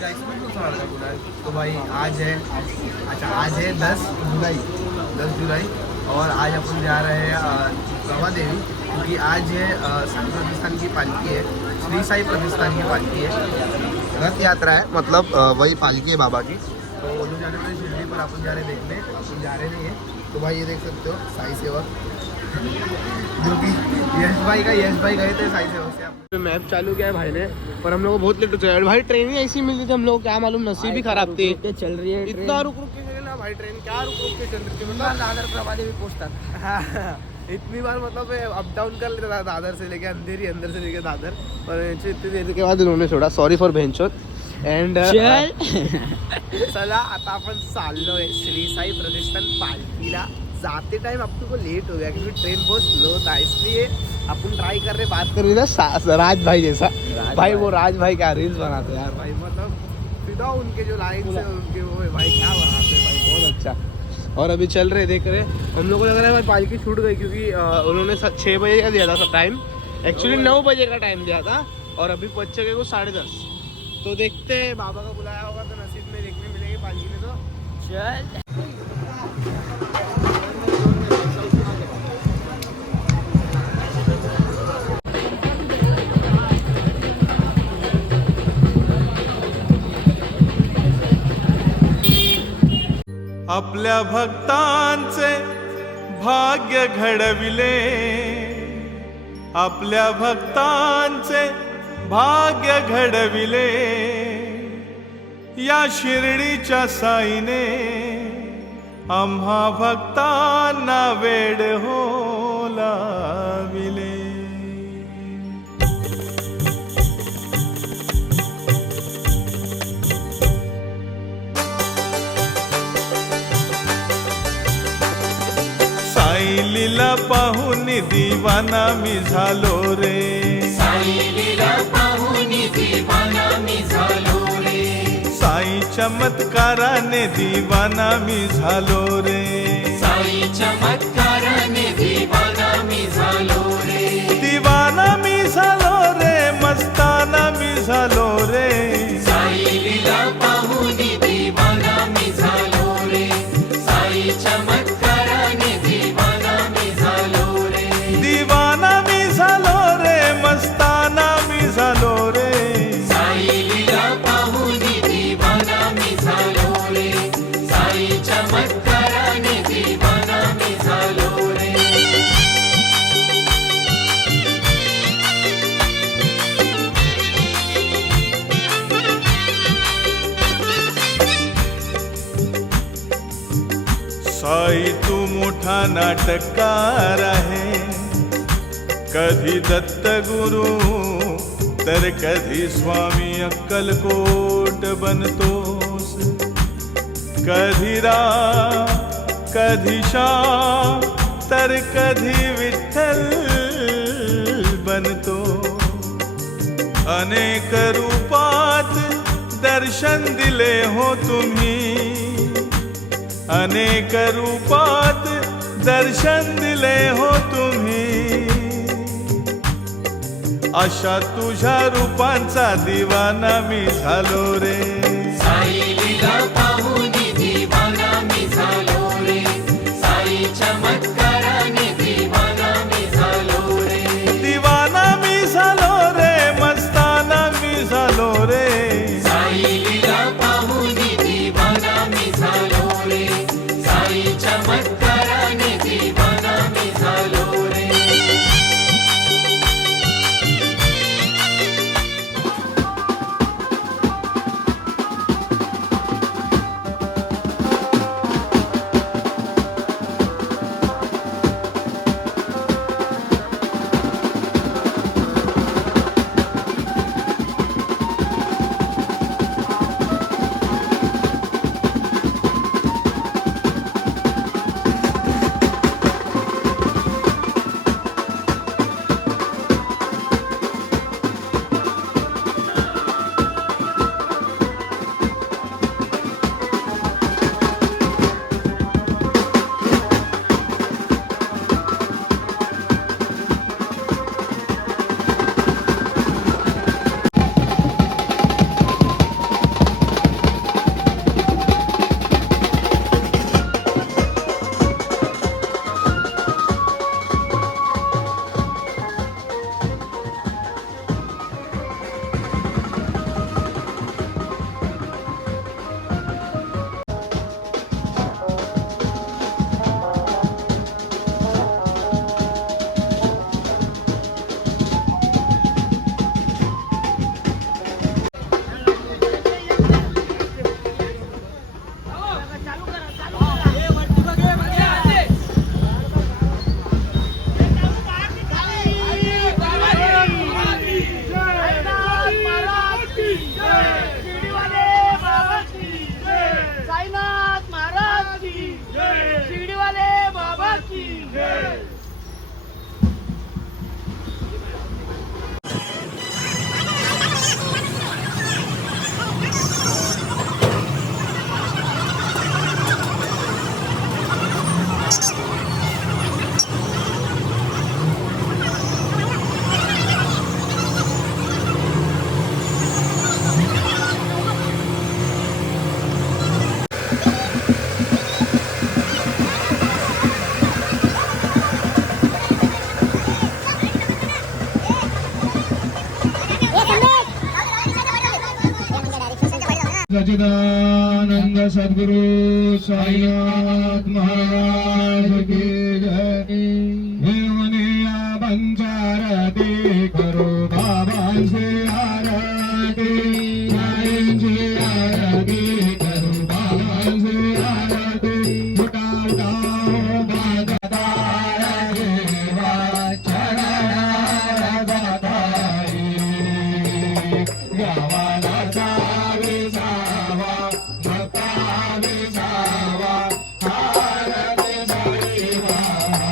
का कुणाल। तो भाई आज है, अच्छा आज है 10 जुलाई और आज अपन जा रहे हैं प्रभा देवी, क्योंकि आज है साई प्रतिष्ठान की पालकी है, श्री साई प्रतिष्ठान की पालकी है, रथ यात्रा है, मतलब वही पालकी है बाबा की। तो वो जाने वाले शिरडी पर अपन जा रहे देखने, अपन जा रहे नहीं है। तो भाई ये देख सकते हो साई सेवक, जो कि यश भाई गए थे साई सेवक से। आप मैप चालू किया है भाई ने, पर हम लोग को बहुत लेट हो चुका है भाई। ट्रेन ही ऐसी मिल रही थी हम लोग, क्या मालूम नसीब ही खराब थी। चल रही है इतना रुक के चले ना भाई ट्रेन, क्या रुक के चल रही थी, मतलब दादर प्रभा देवी पहुंचता। इतनी बार मतलब अप डाउन कर लेता था दादर से लेके अंधेरी, अंदर से लेके दादर, और इतनी देर के बाद उन्होंने छोड़ा। Sorry for भेंचोद। एंड चला आता आपण चाललोय श्री साई प्रतिष्ठान पालकीला। जाते टाइम अपन को लेट हो गया क्योंकि ट्रेन बहुत स्लो था, इसलिए अपन ट्राई कर रहे बात कर रहे थे राज भाई जैसा। भाई वो राज भाई क्या रील्स बनाते यार भाई, मतलब सीधा उनके जो लाइन से उनके वो भाई क्या बनाते भाई, बहुत अच्छा। और अभी चल रहे देख रहे, हम लोग को लग रहा है भाई पालकी छूट गई, क्योंकि उन्होंने 6 बजे का दिया था टाइम, एक्चुअली 9 बजे का टाइम दिया था, और अभी पहुंच गए वो 10:30। तो देखते हैं, बाबा का बुलाया होगा तो नसीब में देखने मिलेंगे पालकी में। तो चल आपल्या भक्तांचे भाग्य घडविले, आपल्या भक्तांचे भाग्य घडविले, या शिर्डीच्या साईने आम्हा भक्तांना वेड हो लाविले। साई लीला पाहून दिवाना मी झालो रे, साई लीला पाहून दिवाना मी झालो रे, साई चमत्काराने दिवाना मी झालो रे, साई चमत्काराने दिवाना मी झालो रे, दिवाना मी झालो रे, मस्ताना मी झालो रे, साई लीला पाहून दिवाना मी झालो रे, साई चमत्काराने दिवाना मी झालो रे, दिवाना मी झालो रे, मस्ताना मी झालो रे, साई लीला पाहून दिवाना मी झालो रे, साई चमत्काराने दिवाना मी झालो रे। साई तू मोठा नाटककार आहे, कधी दत्त गुरु तर कधी स्वामी अक्कलकोट बनतोस, कधी राम कधी श्याम तर कधी विठ्ठल बनतो, अनेक रूपात दर्शन दिले हो तुम्ही, अनेक रूपात दर्शन दिले हो तुम्ही, अशा तुझ्या रूपांचा दिवाना मी झालो रे, साई लीला पाहून दिवाना मी झालो रे, साई चमत्काराने दिवाना मी झालो रे, दिवाना मी झालो रे, मस्ताना मी झालो रे, साई लीला पाहून दिवाना मी झालो रे, साई चमत्काराने दिवाना मी झालो रे। सच्चिदानंद सद्गुरु साईनाथ महाराज की जय। देवनिया पंचारती करो बाबांची आरती, साईंची आरती करो बाबांची आरती। उठा उठा बागदार देवा चरणाला जाताई, गावाला जावे जावा भक्ता विसावा आरती साई बाबा।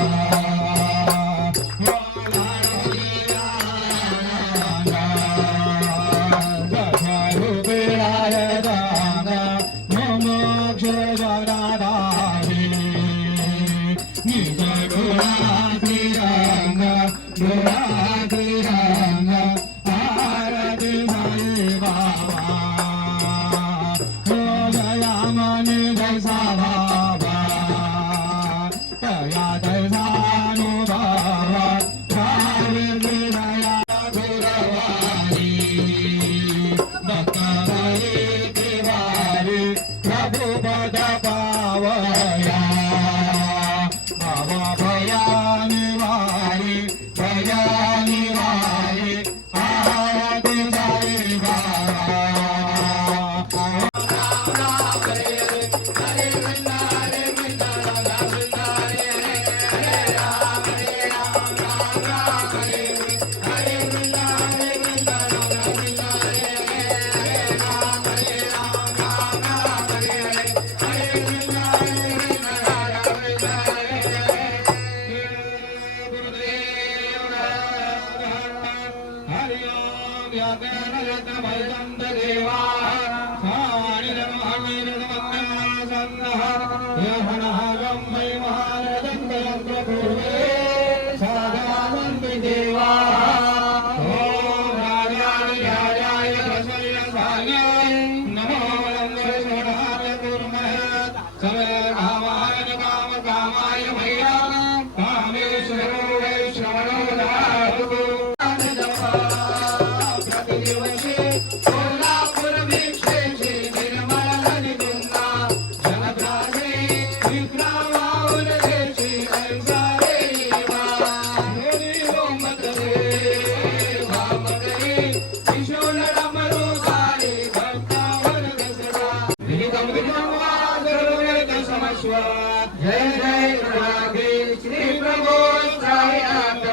जय जय राधे श्री प्रभु साईनाथ,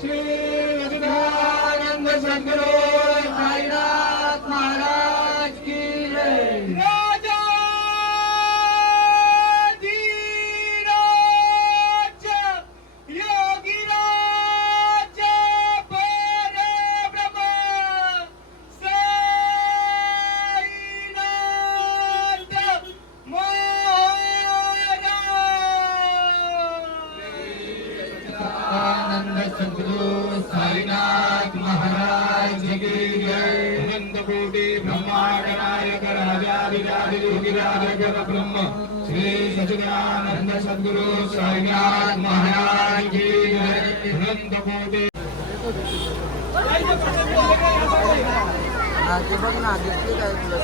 श्री सच्चिदानंद सद्गुरु साईनाथ महाराज की जय। राजा धीराज योगीराज परब्रह्म साईनाथ सद्गुरु साईनाथ महाराज की जय। अनंत कोटि ब्रह्मांड नायक राजाधिराज योगिराज ब्रह्म श्री सच्चिदानंद सद्गुरु साईनाथ महाराज की जय। अनंत कोटि ते बघ ना घेतली काय तुला